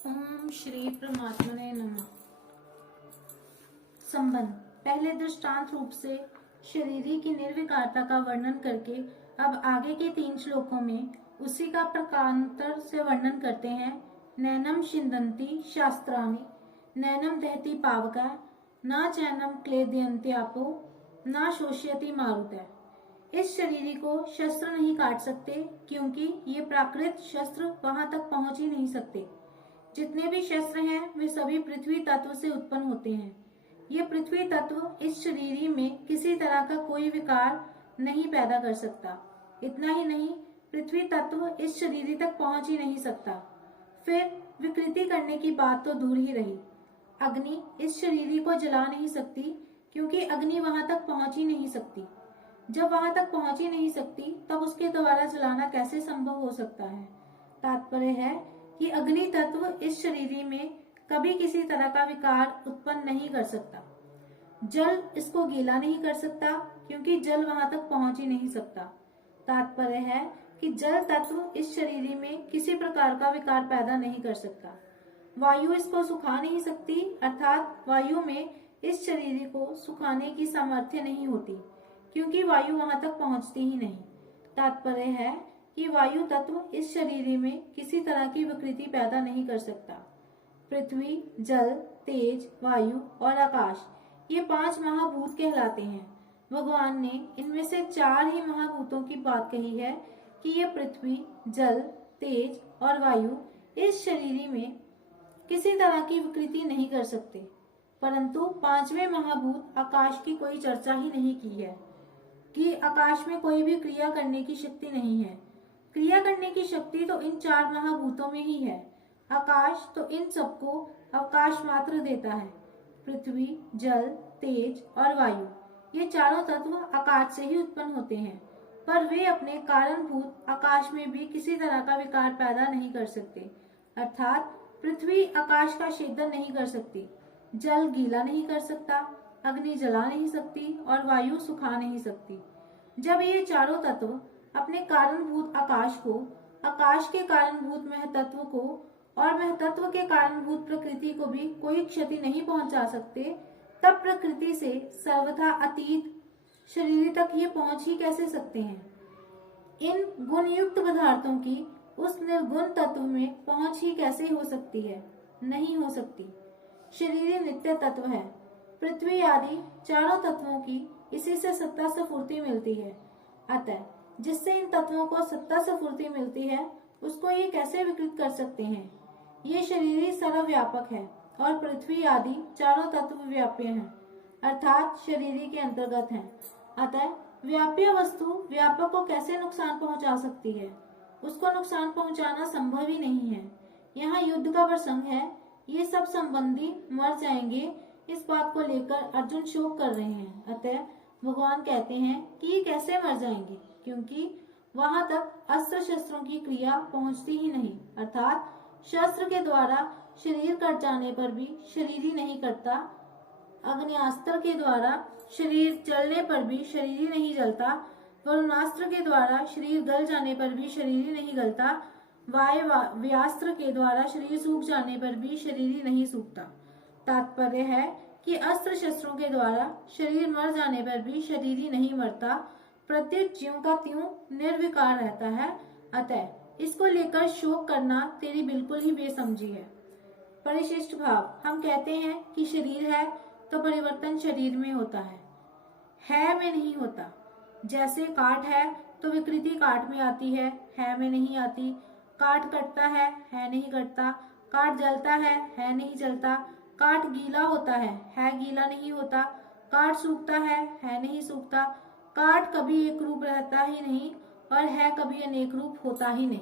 ओम श्री परमात्मने नमः। संबंध। पहले दृष्टांत रूप से शरीरी की निर्विकारता का वर्णन करके अब आगे के 3 श्लोकों में उसी का प्रकारांतर से वर्णन करते हैं। नैनम छिन्दन्ति शास्त्राणि नैनम दहति पावका न चैनम क्लेदयन्त्यापो न शोष्यति मारुतः। इस शरीरी को शस्त्र नहीं काट सकते क्योंकि ये प्राकृत शस्त्र वहां तक पहुंच ही नहीं सकते। जितने भी शस्त्र हैं वे सभी पृथ्वी तत्व से उत्पन्न होते हैं। ये पृथ्वी तत्व इस शरीरी में किसी तरह का कोई विकार नहीं पैदा कर सकता। इतना ही नहीं, पृथ्वी तत्व इस शरीरी तक पहुंच ही नहीं सकता। फिर विकृति करने की बात तो दूर ही रही। अग्नि इस शरीरी को जला नहीं सकती क्योंकि अग्नि वहां तक पहुंच ही नहीं सकती। जब वहां तक पहुंच ही नहीं सकती तब उसके द्वारा जलाना कैसे संभव हो सकता है। तात्पर्य है कि अग्नि तत्व इस शरीरी में कभी किसी तरह का विकार उत्पन्न नहीं कर सकता। जल इसको गीला नहीं कर सकता क्योंकि जल वहां तक पहुंच ही नहीं सकता। तात्पर्य है कि जल तत्व इस शरीरी में किसी प्रकार का विकार पैदा नहीं कर सकता। वायु इसको सुखा नहीं सकती, अर्थात वायु में इस शरीरी को सुखाने की सामर्थ्य नहीं होती क्योंकि वायु वहां तक पहुंचती ही नहीं। तात्पर्य है कि वायु तत्व इस शरीर में किसी तरह की विकृति पैदा नहीं कर सकता। पृथ्वी, जल, तेज, वायु और आकाश ये 5 महाभूत कहलाते हैं। भगवान ने इनमें से 4 ही महाभूतों की बात कही है कि ये पृथ्वी, जल, तेज और वायु इस शरीर में किसी तरह की विकृति नहीं कर सकते, परंतु 5वें महाभूत आकाश की कोई चर्चा ही नहीं की है कि आकाश में कोई भी क्रिया करने की शक्ति नहीं है। क्रिया करने की शक्ति तो इन 4 महाभूतों में ही है। आकाश तो इन सबको अवकाश मात्र देता है। पृथ्वी, जल, तेज और वायु ये चारों तत्व आकाश से ही उत्पन्न होते हैं, पर वे अपने कारणभूत आकाश में भी किसी तरह का विकार पैदा नहीं कर सकते। अर्थात पृथ्वी आकाश का छेदन नहीं कर सकती, जल गीला नहीं कर सकता, अग्नि जला नहीं सकती और वायु सुखा नहीं सकती। जब ये चारों तत्व अपने कारणभूत आकाश को, आकाश के कारणभूत महतत्व को और महतत्व के कारणभूत प्रकृति को भी कोई क्षति नहीं पहुंचा सकते, तब प्रकृति से सर्वथा अतीत शरीर तक ये पहुंच ही कैसे सकते हैं। इन गुणयुक्त पदार्थों की उस निर्गुण तत्व में पहुंच ही कैसे हो सकती है। नहीं हो सकती। शरीर नित्य तत्व है। पृथ्वी आदि चारों तत्वों की इसी से सत्ता स्फूर्ति मिलती है। अतः जिससे इन तत्वों को सत्ता स्फूर्ति मिलती है उसको ये कैसे विकृत कर सकते हैं। ये शरीर सर्वव्यापक है और पृथ्वी आदि चारों तत्व व्याप्य हैं, अर्थात शरीर के अंतर्गत हैं। अतः व्याप्य वस्तु व्यापक को कैसे नुकसान पहुंचा सकती है। उसको नुकसान पहुंचाना संभव ही नहीं है। यहाँ युद्ध का प्रसंग है। ये सब संबंधी मर जाएंगे, इस बात को लेकर अर्जुन शोक कर रहे हैं। अतः भगवान कहते हैं कि ये कैसे मर जाएंगे, क्योंकि वहां तक अस्त्र शस्त्रों की क्रिया पहुंचती ही नहीं। अर्थात शस्त्र के द्वारा शरीर कट जाने पर भी शरीर ही नहीं कटता, अग्न्यास्त्र के द्वारा शरीर जलने पर भी शरीर ही नहीं जलता, वरुणास्त्र के द्वारा शरीर गल जाने पर भी शरीर ही नहीं गलता, वायव्यास्त्र के द्वारा शरीर सूख जाने पर भी शरीर ही नहीं सूखता। तात्पर्य है कि अस्त्र शस्त्रों के द्वारा शरीर मर जाने पर भी शरीर ही नहीं मरता, प्रत्युत ज्यों का त्यों निर्विकार रहता है। अतः इसको लेकर शोक करना तेरी बिल्कुल ही बेसमझी है। परिशिष्ट भाव। हम कहते हैं कि शरीर है तो परिवर्तन शरीर में होता है में नहीं होता। जैसे काट है तो विकृति काट में आती है में नहीं आती। काट कटता है नहीं कटता। काट जलता है नहीं जलता। काट गीला होता है गीला नहीं होता। काट सूखता है नहीं सूखता। काट कभी एक रूप रहता ही नहीं और है कभी अनेक रूप होता ही नहीं।